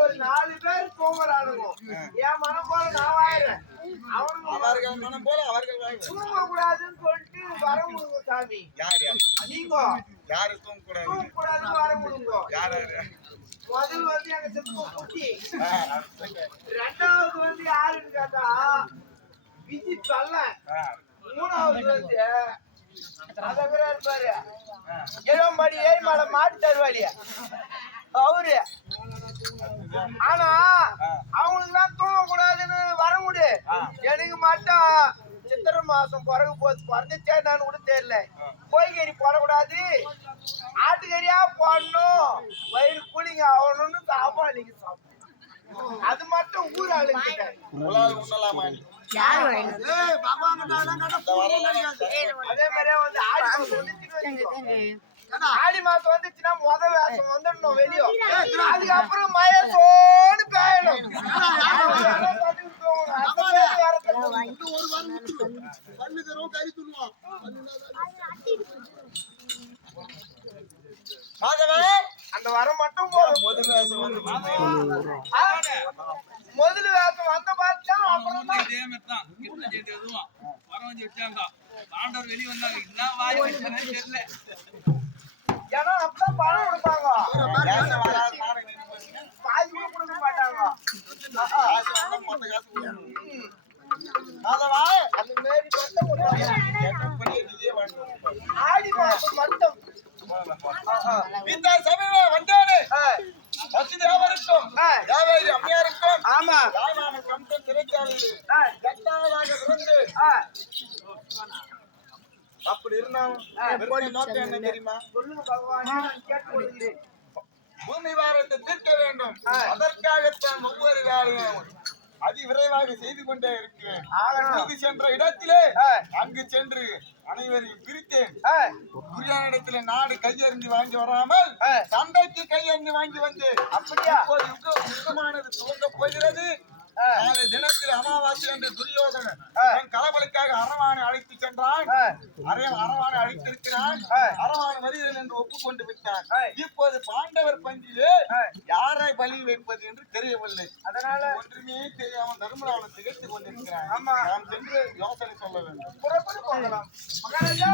ஒரு நாலு பேர் தூங்குறானுங்க என் மனம் போல நான் அவனுங்க அவர்கள் மனம் போல அவர்கள் தூங்க கூடாதுன்னு சொல்லிட்டு வர முடியுங்க சாமி. யார் யார்? நீங்க. யாரு தூங்க கூடாது தூங்க கூடாதுன்னு வர முடியுங்க யார் யாரு? முதல் வந்து எங்க சித்தப்பா குட்டி. ரெண்டாவது வந்து யாருன்னு கேட்டா விஜி பல்ல. மூணாவது வந்து அத பேர் இருப்பாரு. ஆ. இளம்படி ஏரிமலை மாட்டு தருவாளி அவரு. ஆனா அவங்களுக்குலாம் தூங்க கூடாதுன்னு வர முடியும். எனக்கு மட்டும் சித்திரை மாசம் பிறகு போச்சு பிறந்துச்சே நான் கூட தெரியல. கோய்கறி போடக்கூடாது. ஆட்டுக்கறியா போடணும். வயிறு கூலிங்க ஆகணும்னு சாப்பாடு நீங்க சாப்பிடணும் அது மட்டும் ஊர் ஆளுங்க. அதே மாதிரியே வந்து ஆடி மாசம் வந்துச்சுன்னு முத வேஷம் வந்துடணும் வெளியே அதுக்கப்புறம் மயசோன்னு பேயணும் அதெல்லாம் பார்த்துட்டு போகணும். அந்த மாதிரி போகணும். இன்னும் ஒரு வாரம் கறி அந்த வரம் மட்டும் போதும். முதல் வேஷம் வந்து பார்த்தா அப்புறம் தான். இதே மாதிரி தான் எதுவும் வர வந்து வச்சாங்க ஆண்டவர் வெளியே வந்தாங்க. என்ன வாய் தெரியல. ஏன்னா அப்பதான் பணம் கொடுப்பாங்க. பாதி கூட கொடுக்க மாட்டாங்க. ஆடி மாசம் மட்டும். இந்த சபையிலே வந்தேனே, ஆ, பத்து தேவருக்கும். தேவேரி அம்மையாருக்கும், ஆமா. கட்டாயமாக பிறந்து, அப்படி இருந்தாலும் என்ன தெரியுமா? சொல்லுங்க பகவானே. பூமி பாரத்தை தீர்க்க வேண்டும். அதற்காகத்தான் ஒவ்வொரு வேலையும் அதி விரைவாக செய்து கொண்டே இருக்கிறேன். சென்ற இடத்திலே. அங்கு சென்று அனைவரையும் பிரித்தேன். ஆ, குரியானிடத்திலே நாடு கையறிந்து வாங்கி வராமல். சண்டைக்கு கையறிந்து வாங்கி வந்து அப்படியா? யுகமானது துவங்க போகிறது. நாளை தினத்தில் அமாவாசை என்று துரியோதனன் கலவலுக்காக அரவானை அழைத்து சென்றான். அரவானை அழைத்திருக்கிறான். அரவான் வருகிறேன் என்று ஒப்புக்கொண்டு விட்டான். இப்போது பாண்டவர் ஆ. யாரை பலி வைப்பது என்று தெரியவில்லை. அதனால ஒன்றுமே தெரியாமல் தர்மராவன் திகழ்த்து கொண்டிருக்கிறான். ஆமா. நாம் சென்று யோசனை சொல்ல வேண்டும். புறப்பட்டு போகலாம். மகாராஜா